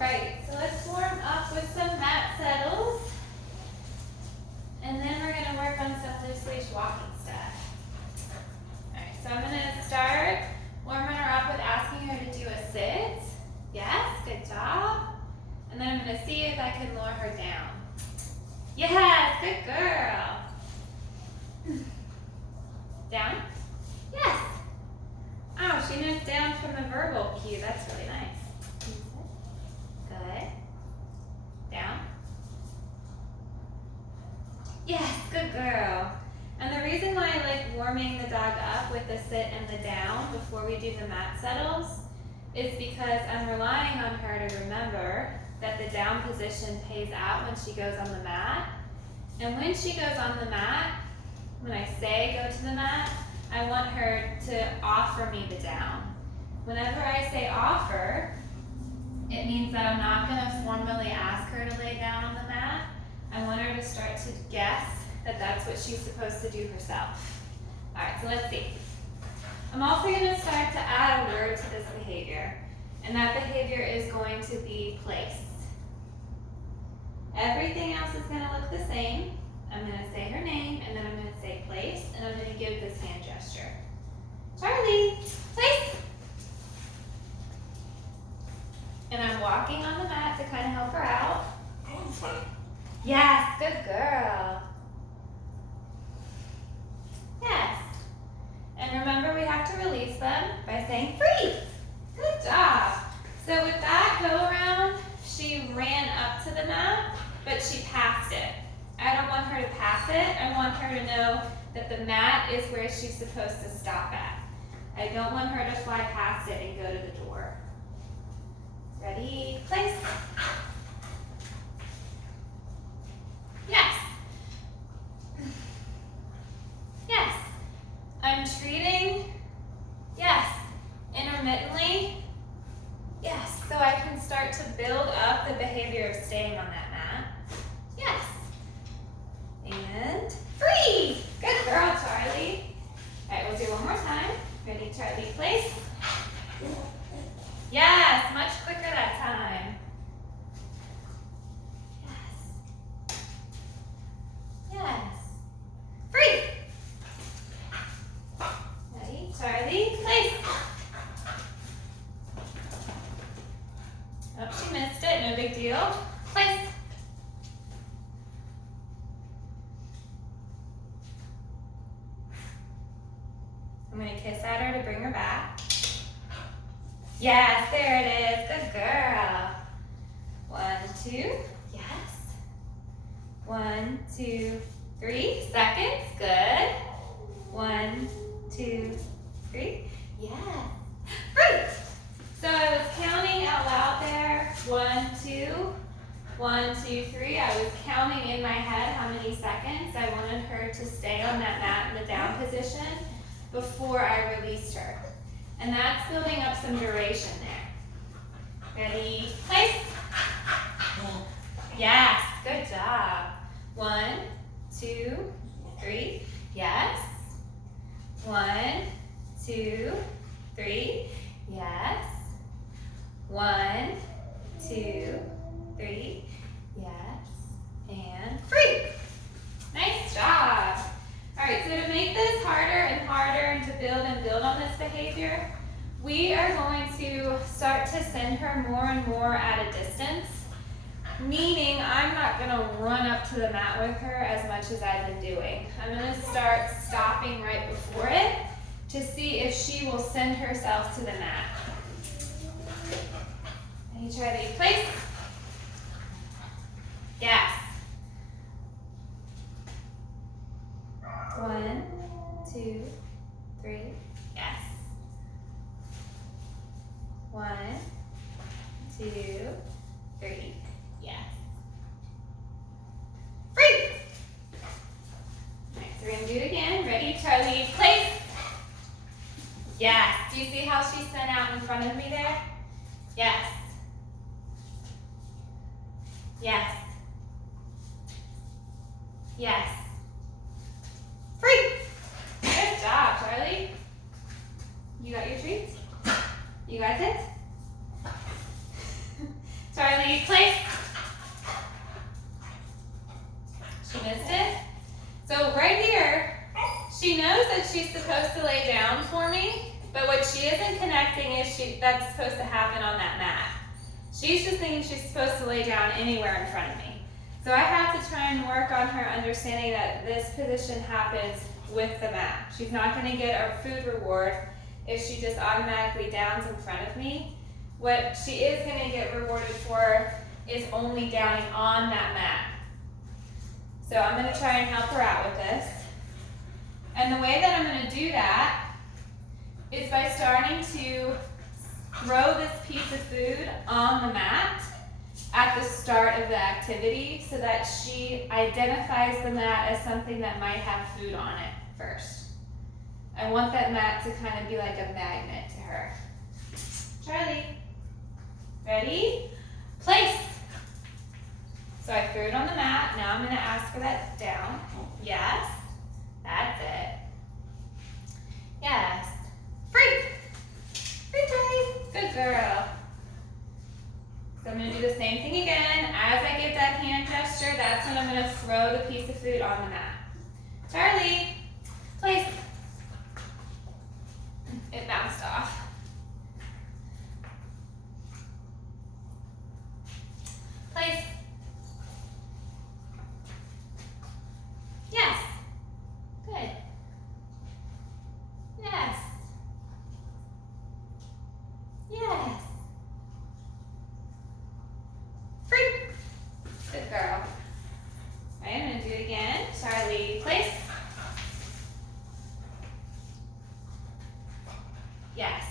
right, so let's warm up with some mat settles. And then we're gonna work on some loose leash walking stuff. All right, so I'm gonna start warming her up with asking her to do a sit. Yes, good job. And then I'm gonna see if I can lower her down. Yes, good girl. Down? Yes. Oh, she knows down from the verbal cue. That's really nice. Good. Down. Yes, good girl. And the reason why I like warming the dog up with the sit and the down before we do the mat settles is because I'm relying on her to remember that the down position pays out when she goes on the mat. And when she goes on the mat, when I say go to the mat, I want her to offer me the down. Whenever I say offer, it means that I'm not going to formally ask her to lay down on the mat. I want her to start to guess that that's what she's supposed to do herself. All right, so let's see. I'm also going to start to add a word to this behavior, and that behavior is going to be place. Everything else is going to look the same. I'm going to say her name, and then I'm going to say place, and I'm going to give this hand gesture. Charlie, place. And I'm walking on the mat to kind of help her out. Yes, good girl. Yes. And remember, we have to release them by saying free. Good job. So with that go around, she ran up to the mat, but she passed it. I don't want her to pass it. I want her to know that the mat is where she's supposed to stop at. I don't want her to fly past it and go to the door. Ready, place. Yes. Yes. I'm treating, yes, intermittently, yes, so I can start to build up the behavior of staying on that mat. Yes. And free. Good girl, Charlie. All right, we'll do one more time. Ready, Charlie, place. Yes, much quicker that time. Yes. Yes. Free. Ready, Charlie, place. Oh, she missed it, no big deal. Place. I'm going to kiss at her to bring her back. Yes, there it is. Good girl. 1, 2. Yes. 1, 2, 3. Seconds. Good. 1, 2, 3. Yes. Free. So I was counting out loud there. 1, 2. 1, 2, 3. I was counting in my head how many seconds I wanted her to stay on that mat in the down position before I released her. And that's building up some duration there. Ready, place. Yes, good job. 1, 2, 3. Yes. 1, 2, 3. Yes. 1, 2, 3. Yes. And free. Nice job. All right, so to make this harder and harder and to build on this behavior, we are going to start to send her more and more at a distance, meaning I'm not going to run up to the mat with her as much as I've been doing. I'm going to start stopping right before it to see if she will send herself to the mat. And you try to place. Yes. 1, 2, 3. Yes. 1, 2, 3. Yes. Free. All right, so we're going to do it again. Ready, Charlie, place. Yes. Do you see how she sent out in front of me there? Yes. Yes. Yes. Free. Good job, Charlie. You got your treats? You got it? Charley, place. She missed it. So right here, she knows that she's supposed to lay down for me, but what she isn't connecting is that's supposed to happen on that mat. She's just thinking she's supposed to lay down anywhere in front of me. So I have to try and work on her understanding that this position happens with the mat. She's not going to get our food reward if she just automatically downs in front of me. What she is going to get rewarded for is only downing on that mat. So I'm going to try and help her out with this. And the way that I'm going to do that is by starting to throw this piece of food on the mat at the start of the activity so that she identifies the mat as something that might have food on it first. I want that mat to kind of be like a magnet to her. Charley, ready? Place. So I threw it on the mat. Now I'm going to ask for that down. Yes. That's it. Yes. Free. Free, Charley. Good girl. So I'm going to do the same thing again. As I give that hand gesture, that's when I'm going to throw the piece of food on the mat. Charley, place. It bounced off. Place. Yes. Good. Yes. Yes. Free. Good girl. All right, I'm going to do it again. Charley, place. Yes.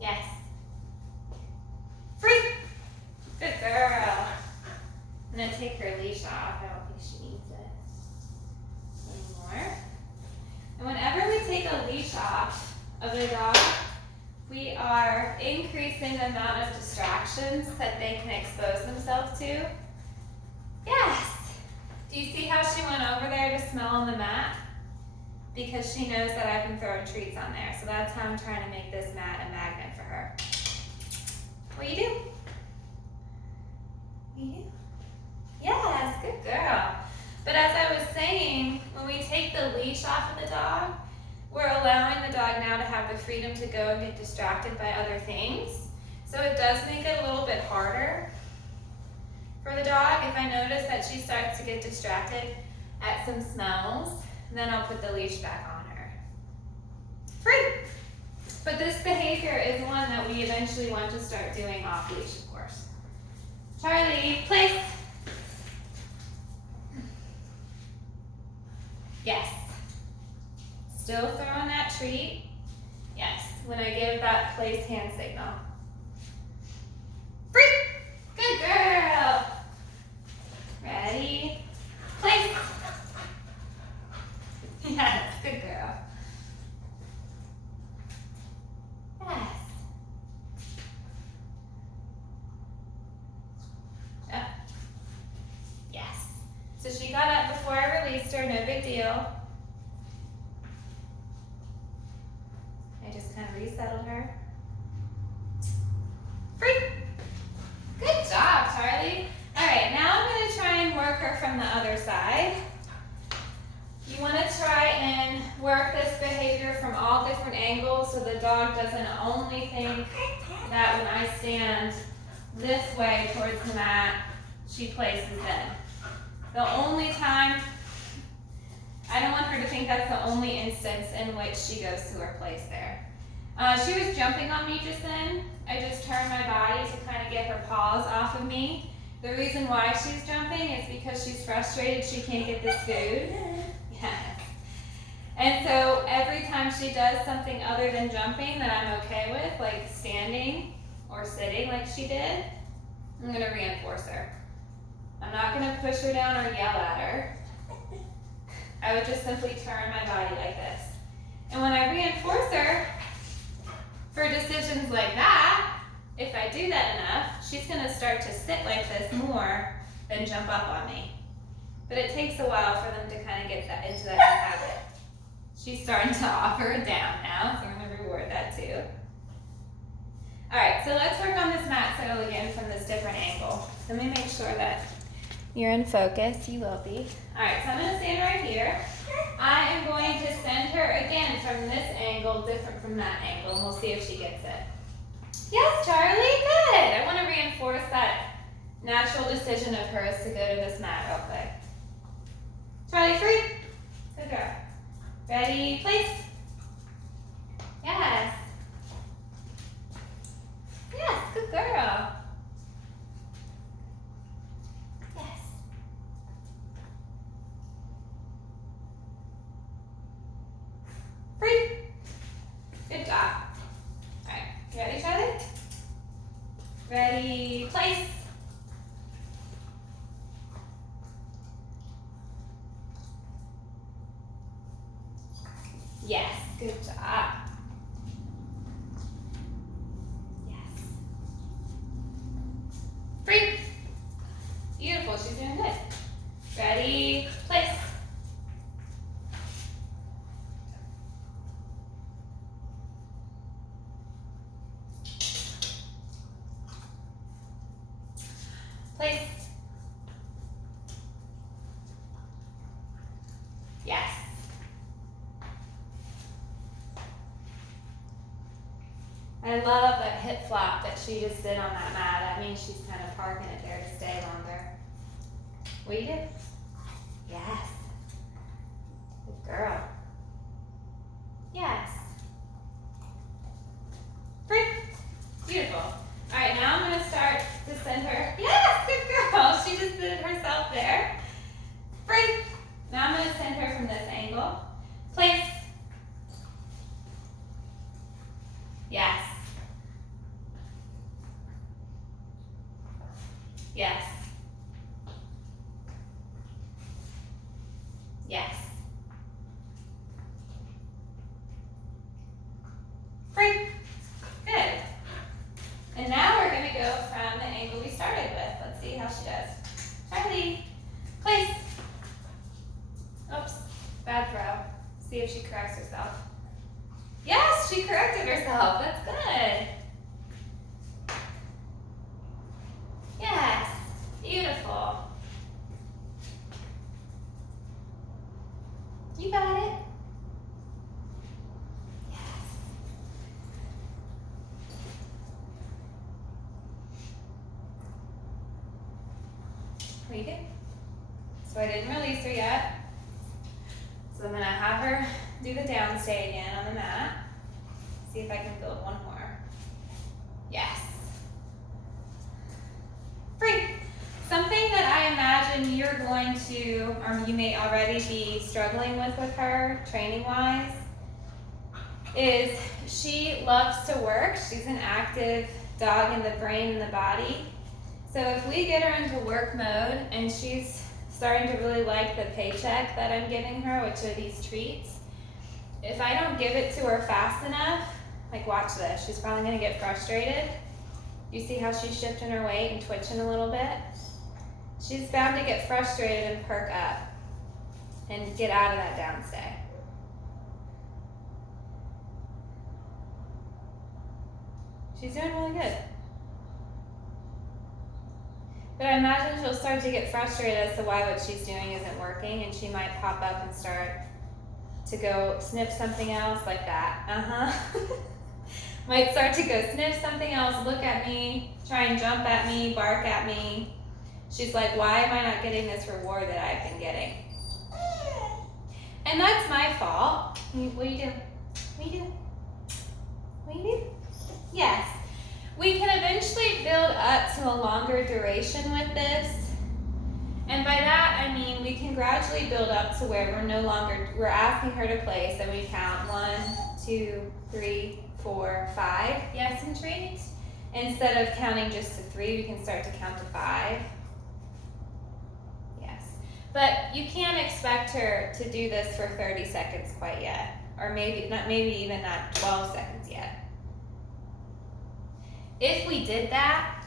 Yes. Free. Good girl. I'm going to take her leash off. I don't think she needs it anymore. And whenever we take a leash off of the dog, we are increasing the amount of distractions that they can expose themselves to. Yes. Do you see how she went over there to smell on the mat? Because she knows that I've been throwing treats on there. So that's how I'm trying to make this mat a magnet for her. What you do? What you do? Yes, good girl. But as I was saying, when we take the leash off of the dog, we're allowing the dog now to have the freedom to go and get distracted by other things. So it does make it a little bit harder for the dog. If I notice that she starts to get distracted at some smells, then I'll put the leash back on her. Free! But this behavior is one that we eventually want to start doing off leash, of course. Charley, place. Yes. Still throwing that treat. Yes, when I give that place hand signal. Free! Good girl! Ready? Place! Yes, good girl. Yes. Up. Yes. So she got up before I released her, no big deal. I just kind of resettled her. Free. Good job, Charley. All right, now I'm going to try and work her from the other side. You want to try and work this behavior from all different angles so the dog doesn't only think that when I stand this way towards the mat, she places in. The only time, I don't want her to think that's the only instance in which she goes to her place there. She was jumping on me just then. I just turned my body to kind of get her paws off of me. The reason why she's jumping is because she's frustrated she can't get this food. Yes. And so every time she does something other than jumping that I'm okay with, like standing or sitting like she did, I'm going to reinforce her. I'm not going to push her down or yell at her. I would just simply turn my body like this. And when I reinforce her for decisions like that, if I do that enough, she's going to start to sit like this more than jump up on me. But it takes a while for them to kind of get that into that new habit. She's starting to offer a down now, so I'm going to reward that too. All right. so let's work on this mat settle again from this different angle. Let me make sure that you're in focus. You will be. All right, so I'm going to stand right here. I am going to send her again from this angle, different from that angle, and we'll see if she gets it. Yes, Charlie, good. I want to reinforce that natural decision of hers to go to this mat real quick. Charlie, free. Good girl. Ready, place. Yes. Yes, good girl. Yes. Free. Good job. All right, you ready, Charlie? Ready, place. Yes, good job. Yes. Free. Beautiful, she's doing good. Ready, place. Place. Yes. I love that hip flop that she just did on that mat. That means she's kind of parking it there to stay longer. What you do? Yes. Good girl. Yes. Free. Beautiful. All right, now I'm going to start to send her. Yes, good girl. She just did it herself there. Free. Now I'm going to send her from this angle. Place. Yes. Yes. Yes. Free. Good. And now we're going to go from the angle we started with. Let's see how she does. Charlie, place. Oops, bad throw. See if she corrects herself. Yes, she corrected herself. That's good. Yes, beautiful. You got it. Yes. Pretty good. So I didn't release her yet. So I'm gonna have her do the down stay again on the mat. See if I can build one more. Yes. Free. Something that I imagine you're going to, or you may already be struggling with her, training-wise, is she loves to work. She's an active dog in the brain and the body. So if we get her into work mode and she's starting to really like the paycheck that I'm giving her, which are these treats, if I don't give it to her fast enough, like watch this, she's probably gonna get frustrated. You see how she's shifting her weight and twitching a little bit? She's bound to get frustrated and perk up and get out of that downstay. She's doing really good. But I imagine she'll start to get frustrated as to why what she's doing isn't working, and she might pop up and start to go sniff something else like that. Might start to go sniff something else, look at me, try and jump at me, bark at me. She's like, why am I not getting this reward that I've been getting? And that's my fault. What do you do? What do you do? What do you do? Yes. We can eventually build up to a longer duration with this. And by that, I mean we can gradually build up to where we're asking her to place, and we count 1, 2, 3, 4, 5 yes and treats. Instead of counting just to 3, we can start to count to 5. Yes. But you can't expect her to do this for 30 seconds quite yet. Or maybe even not 12 seconds yet. If we did that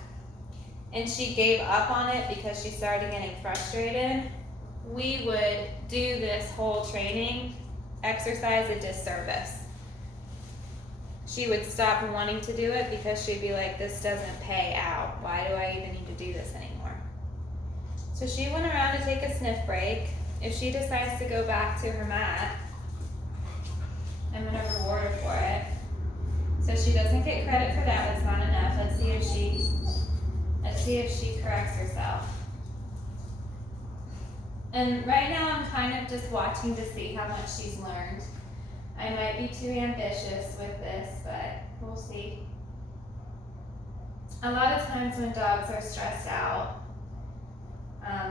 and she gave up on it because she started getting frustrated, we would do this whole training exercise a disservice. she would stop wanting to do it because she'd be like, this doesn't pay out. Why do I even need to do this anymore? So she went around to take a sniff break. If she decides to go back to her mat, I'm gonna reward her for it. So she doesn't get credit for that, that's not enough. Let's see if she corrects herself. And right now I'm kind of just watching to see how much she's learned. I might be too ambitious with this, but we'll see. A lot of times when dogs are stressed out,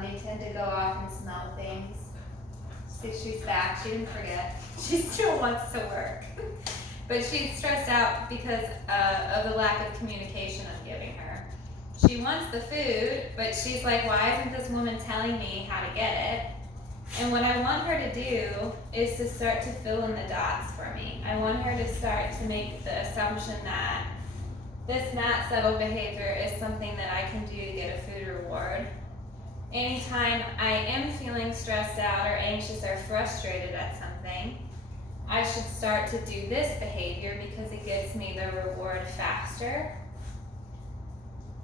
they tend to go off and smell things. See, she's back, she didn't forget. She still wants to work. But she's stressed out because of the lack of communication I'm giving her. She wants the food, but she's like, why isn't this woman telling me how to get it? And what I want her to do is to start to fill in the dots for me. I want her to start to make the assumption that this mat settle behavior is something that I can do to get a food reward. Anytime I am feeling stressed out or anxious or frustrated at something, I should start to do this behavior because it gets me the reward faster.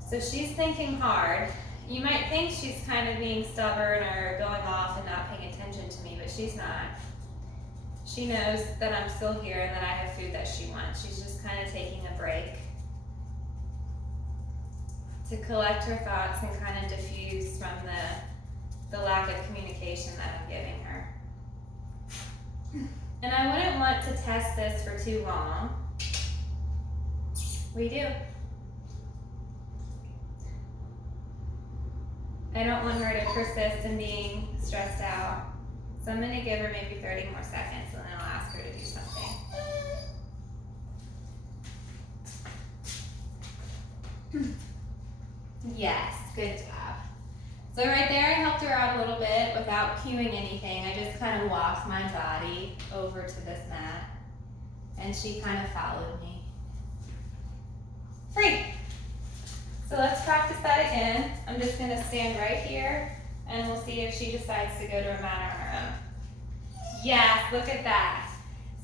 So she's thinking hard. You might think she's kind of being stubborn or going off and not paying attention to me, but she's not. She knows that I'm still here and that I have food that she wants. She's just kind of taking a break to collect her thoughts and kind of diffuse from the lack of communication that I'm giving her. And I wouldn't want to test this for too long. We do. I don't want her to persist in being stressed out. So I'm gonna give her maybe 30 more seconds and then I'll ask her to do something. Yes, good job. So right there I helped her out a little bit without cueing anything. I just kind of walked my body over to this mat and she kind of followed me. Free. So let's practice that again. I'm just gonna stand right here and we'll see if she decides to go to a mat on her own. Yes, look at that.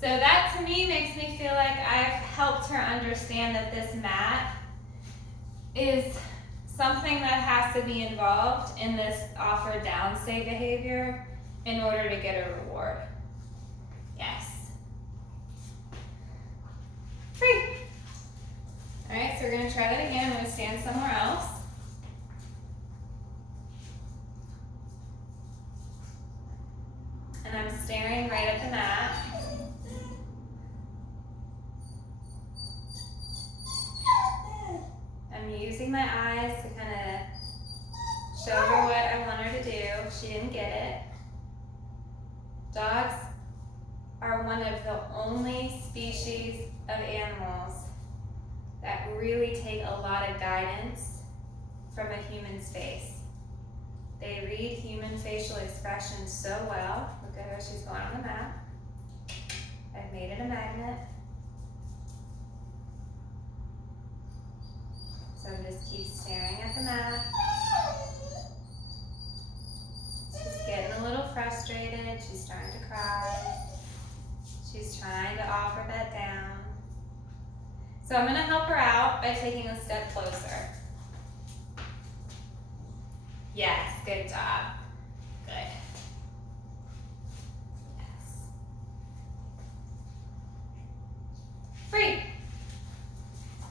So that to me makes me feel like I've helped her understand that this mat is something that has to be involved in this offer downstay behavior in order to get a reward. Yes. Free. All right, so we're gonna try that again. I'm gonna stand somewhere else. And I'm staring right at the mat. I'm using my eyes to kind of show her what I want her to do. She didn't get it. Dogs are one of the only species of animals that really take a lot of guidance from a human's face. They read human facial expressions so well. Look at her, she's going on the mat. I've made it a magnet. So just keep staring at the mat. She's getting a little frustrated. She's starting to cry. She's trying to offer that down. So I'm going to help her out by taking a step closer. Yes, good job. Good. Yes. Free.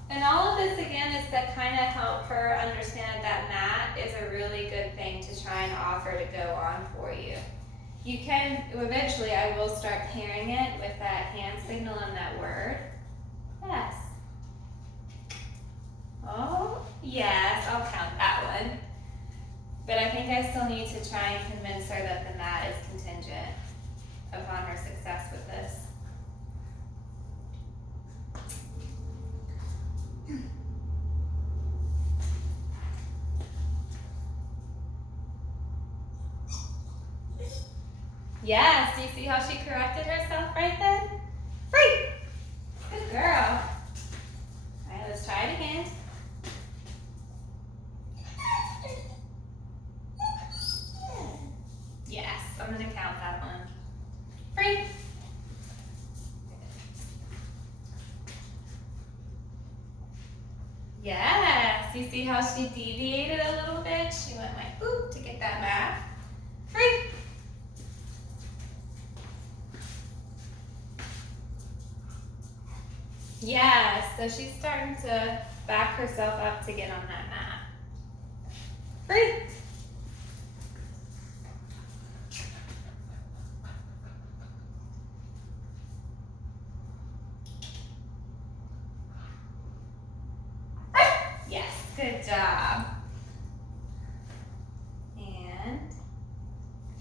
And all of this again is to kind of help her understand that mat is a really good thing to try and offer to go on for you. You can, eventually I will start pairing it with that hand signal and that word. Yes. Oh, yes, I'll count that one. But I think I still need to try and convince her that the mat is contingent upon her success with this. Yes, do you see how she corrected herself right then? Free! Good girl. All right, let's try it again. Yes, I'm gonna count that one. Free. Yes. You see how she deviated a little bit? She went like, ooh, to get that mat. Free. Yes. So she's starting to back herself up to get on that mat. Free. Yes, good job. And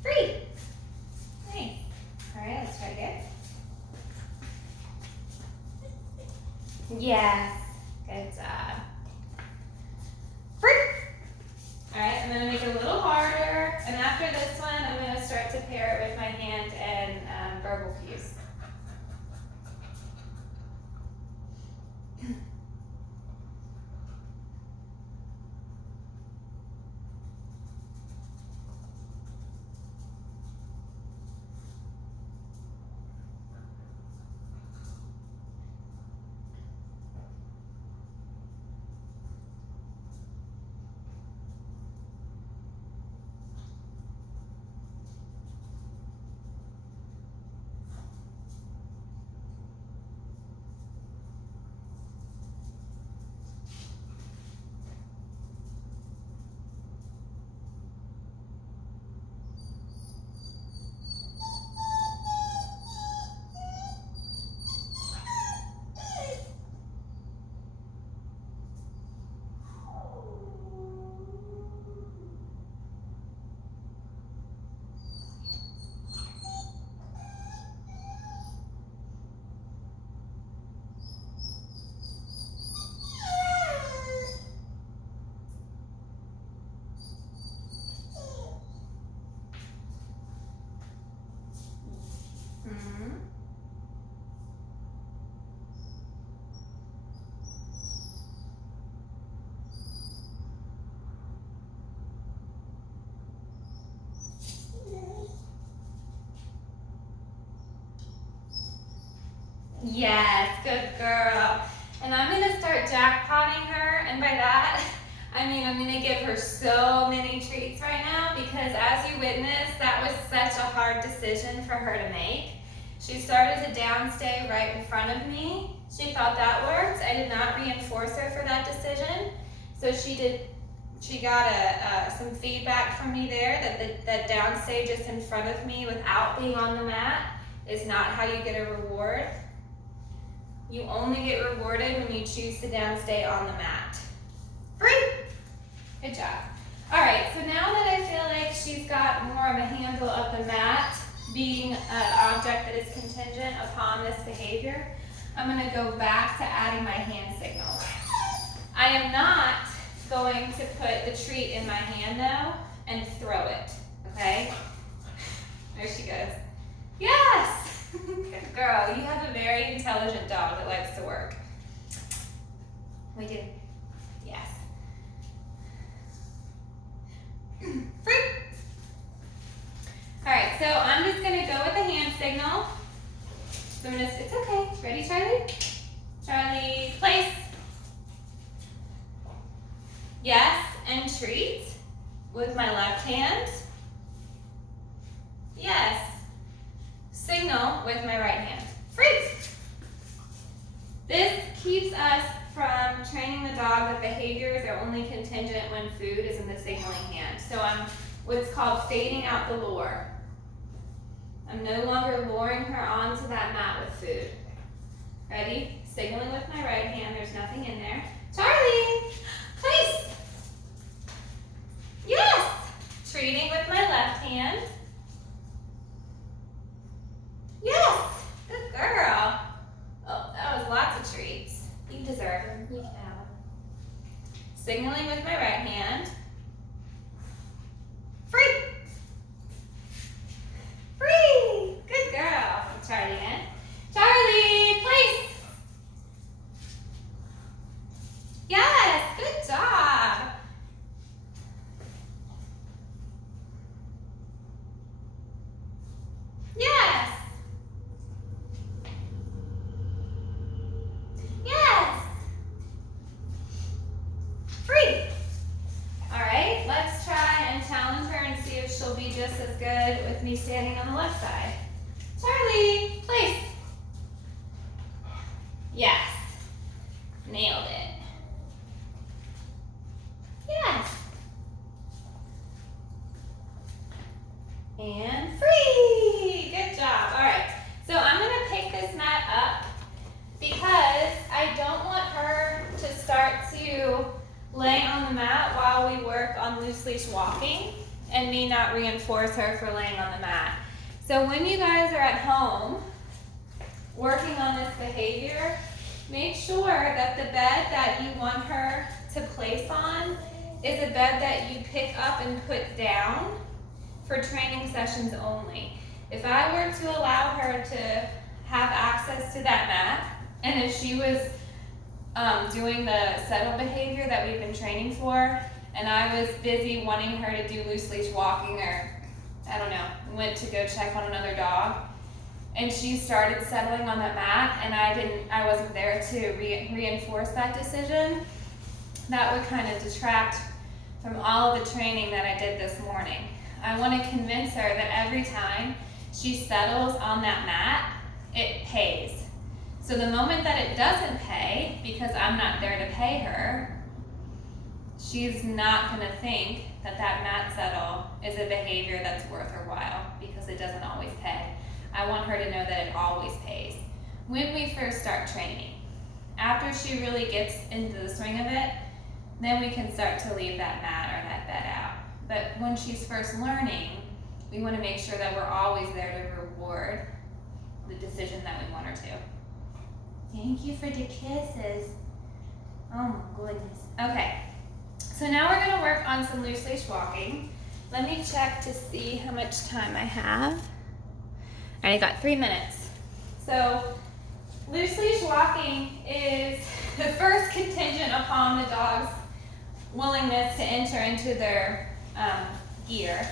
free. Nice. All right, let's try again. Yes, good job. Free. All right, I'm gonna make it a little harder. And after this one, I'm gonna start to pair it with my hand and verbal cues. Yes, good girl. And I'm gonna start jackpotting her, and by that, I mean I'm gonna give her so many treats right now because as you witnessed, that was such a hard decision for her to make. She started to downstay right in front of me. She thought that worked. I did not reinforce her for that decision. So she got some feedback from me there that downstay just in front of me without being on the mat is not how you get a reward. You only get rewarded when you choose to downstay on the mat. Free. Good job. All right, so now that I feel like she's got more of a handle of the mat being an object that is contingent upon this behavior, I'm gonna go back to adding my hand signals. I am not going to put the treat in my hand though and throw it, okay? There she goes. Yes! Good girl, you have a very intelligent dog that likes to work. We do. Yes. Free. All right, so I'm just gonna go with the hand signal. So I'm gonna, it's okay. Ready, Charlie? Charlie, place. Yes, and treat with my left hand. Yes. Signal with my right hand. Freeze! This keeps us from training the dog that behaviors are only contingent when food is in the signaling hand. So I'm what's called fading out the lure. I'm no longer luring her onto that mat with food. Ready? Signaling with my right hand. There's nothing in there. Charlie! Place! Yes! Treating with my left hand. Yes! Good girl. Oh, that was lots of treats. You deserve them. You can have them. Signaling with my right hand. Free! Free! Good girl. Let's try it again. Charlie, place! Yes! Good job. Yes! Yes! free. All right, let's try and challenge her and see if she'll be just as good with me standing on the left side. Charlie, place. Yes, nailed it. Yes. And free, good job. All right, so I'm gonna pick this mat up because I don't want her to start to lay on the mat while we work on loose leash walking and me not reinforce her for laying on the mat. So when you guys are at home working on this behavior, make sure that the bed that you want her to place on is a bed that you pick up and put down for training sessions only. If I were to allow her to have access to that mat, and if she was doing the settle behavior that we've been training for, and I was busy wanting her to do loose leash walking, or I don't know, went to go check on another dog, and she started settling on that mat, and I wasn't there to reinforce that decision, that would kind of detract from all of the training that I did this morning. I want to convince her that every time she settles on that mat, it pays. So the moment that it doesn't pay, because I'm not there to pay her, she's not going to think that that mat settle is a behavior that's worth her while, because it doesn't always pay. I want her to know that it always pays. When we first start training, after she really gets into the swing of it, then we can start to leave that mat or that bed out. But when she's first learning, we want to make sure that we're always there to reward the decision that we want her to. Thank you for the kisses. Oh my goodness. Okay, so now we're going to work on some loose leash walking. Let me check to see how much time I have. I got 3 minutes. So loose leash walking is the first contingent upon the dog's willingness to enter into their gear.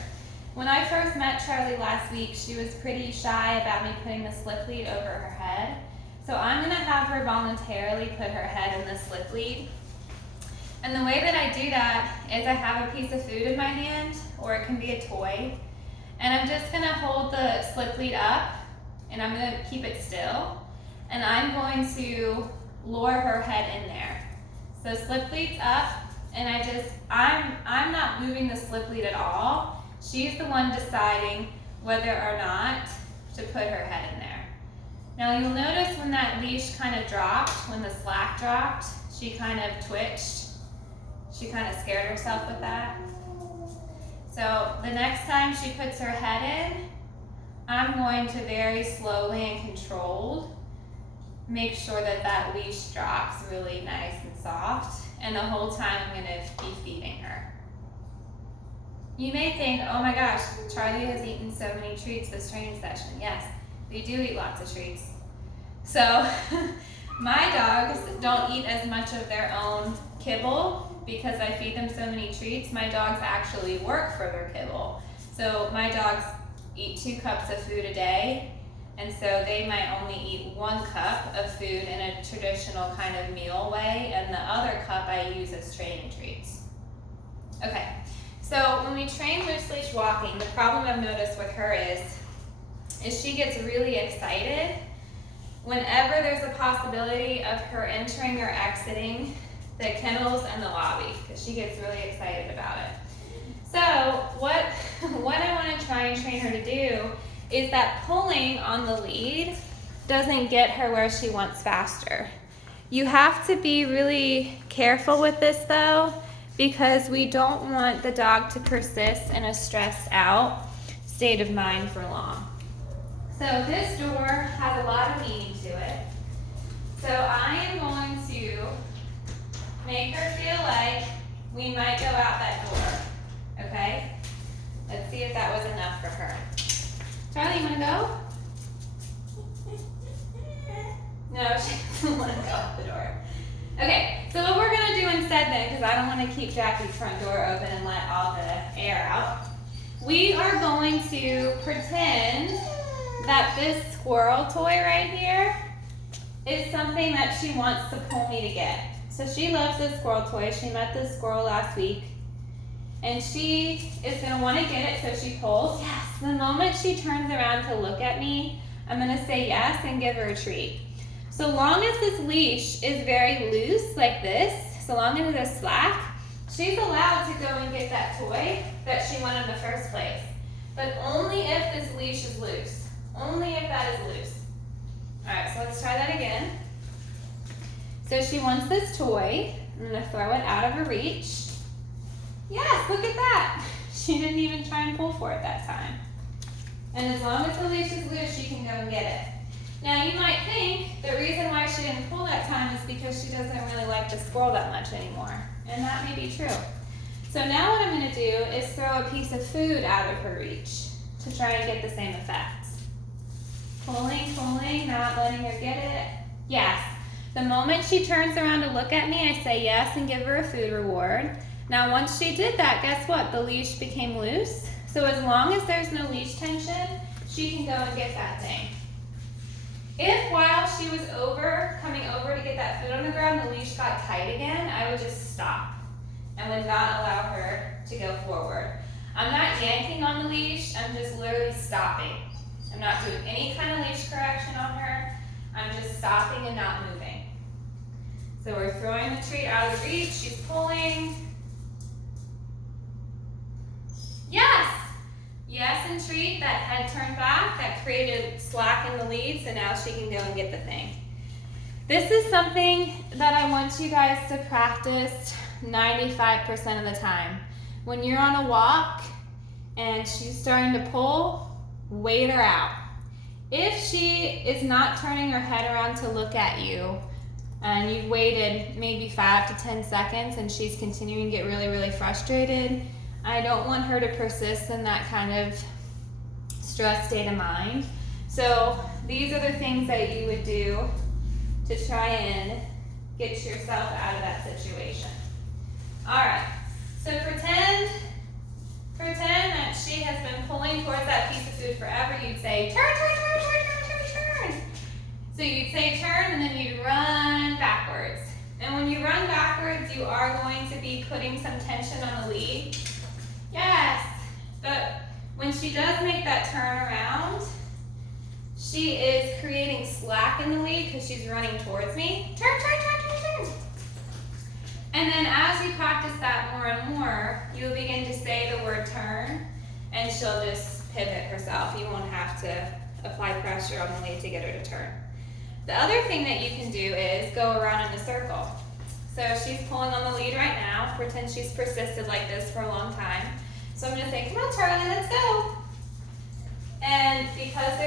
When I first met Charlie last week, she was pretty shy about me putting the slip lead over her head. So I'm gonna have her voluntarily put her head in the slip lead. And the way that I do that is I have a piece of food in my hand, or it can be a toy, and I'm just gonna hold the slip lead up, and I'm gonna keep it still, and I'm going to lure her head in there. So slip lead's up, and I'm not moving the slip lead at all. She's the one deciding whether or not to put her head in there. Now you'll notice when that leash kind of dropped, when the slack dropped, she kind of twitched. She kind of scared herself with that. So the next time she puts her head in, I'm going to very slowly and controlled make sure that that leash drops really nice and soft, and the whole time I'm going to be feeding her. You may think, oh my gosh, Charlie has eaten so many treats this training session. Yes, we do eat lots of treats. So my dogs don't eat as much of their own kibble because I feed them so many treats. My dogs actually work for their kibble. So my dogs eat 2 cups of food a day, and so they might only eat 1 cup of food in a traditional kind of meal way, and the other cup I use as training treats. Okay, so when we train loose leash walking, the problem I've noticed with her is she gets really excited whenever there's a possibility of her entering or exiting the kennels and the lobby, because she gets really excited about it. So what I want to try and train her to do is that pulling on the lead doesn't get her where she wants faster. You have to be really careful with this though, because we don't want the dog to persist in a stressed out state of mind for long. So this door has a lot of meaning to it. So I am going to make her feel like we might go out that door, okay? Let's see if that was enough for her. Charlie, you wanna go? No, she doesn't wanna go out the door. Okay, so what we're gonna do instead then, because I don't wanna keep Jackie's front door open and let all the air out, we are going to pretend that this squirrel toy right here is something that she wants to pull me to get. So she loves this squirrel toy. She met this squirrel last week. And she is going to want to get it, so she pulls. Yes. The moment she turns around to look at me, I'm going to say yes and give her a treat. So long as this leash is very loose, like this, so long as it's slack, she's allowed to go and get that toy that she wanted in the first place. But only if this leash is loose. Only if that is loose. Alright, so let's try that again. So she wants this toy. I'm going to throw it out of her reach. Yes, look at that. She didn't even try and pull for it that time. And as long as the leash is loose, she can go and get it. Now you might think the reason why she didn't pull that time is because she doesn't really like the squirrel that much anymore. And that may be true. So now what I'm going to do is throw a piece of food out of her reach to try and get the same effect. Pulling, pulling, not letting her get it. Yes. The moment she turns around to look at me, I say yes and give her a food reward. Now once she did that, guess what? The leash became loose. So as long as there's no leash tension, she can go and get that thing. If while she was coming over to get that food on the ground, the leash got tight again, I would just stop and would not allow her to go forward. I'm not yanking on the leash, I'm just literally stopping. I'm not doing any kind of leash correction on her. I'm just stopping and not moving. So we're throwing the treat out of the reach, she's pulling. Yes! Yes, and treat, that head turned back, that created slack in the lead, so now she can go and get the thing. This is something that I want you guys to practice 95% of the time. When you're on a walk and she's starting to pull, wait her out. If she is not turning her head around to look at you, and you've waited maybe 5 to 10 seconds and she's continuing to get really, really frustrated, I don't want her to persist in that kind of stressed state of mind. So these are the things that you would do to try and get yourself out of that situation. Alright, so pretend that she has been pulling towards that piece of food forever. You'd say, turn, turn, turn, turn, turn, turn, turn. So you'd say turn and then you'd run backwards. And when you run backwards, you are going to be putting some tension on the lead. Yes, but when she does make that turn around, she is creating slack in the lead because she's running towards me. Turn, turn, turn, turn, turn. And then as you practice that more and more, you'll begin to say the word turn, and she'll just pivot herself. You won't have to apply pressure on the lead to get her to turn. The other thing that you can do is go around in a circle. So she's pulling on the lead right now. Pretend she's persisted like this for a long time. So I'm going to say, come on, Charlie, let's go. And because